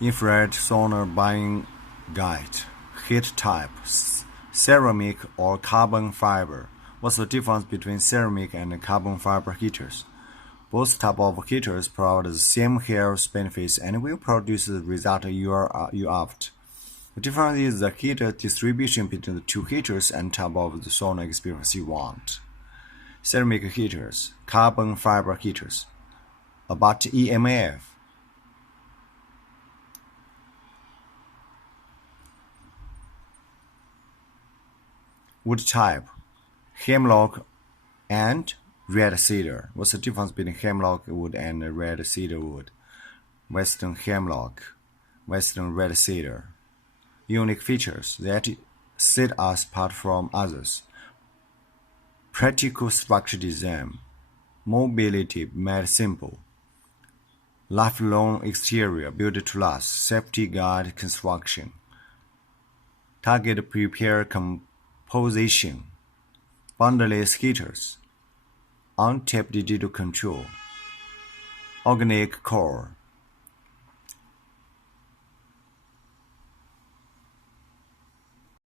Infrared sauna buying guide. Heat type: ceramic or carbon fiber. What's the difference between ceramic and carbon fiber heaters? Both types of heaters provide the same health benefits and will produce the result you after. The difference is the heat distribution between the two heaters and type of the sauna experience you want. Ceramic heaters, carbon fiber heaters. About EMF. Wood type: hemlock and red cedar. What's the difference between hemlock wood and red cedar wood? Western hemlock, Western red cedar. Unique features that set us apart from others. Practical structure design. Mobility made simple. Lifelong exterior built to last. Safety guard construction. Target prepare composition. Bundleless heaters. On-tap digital control. Organic core.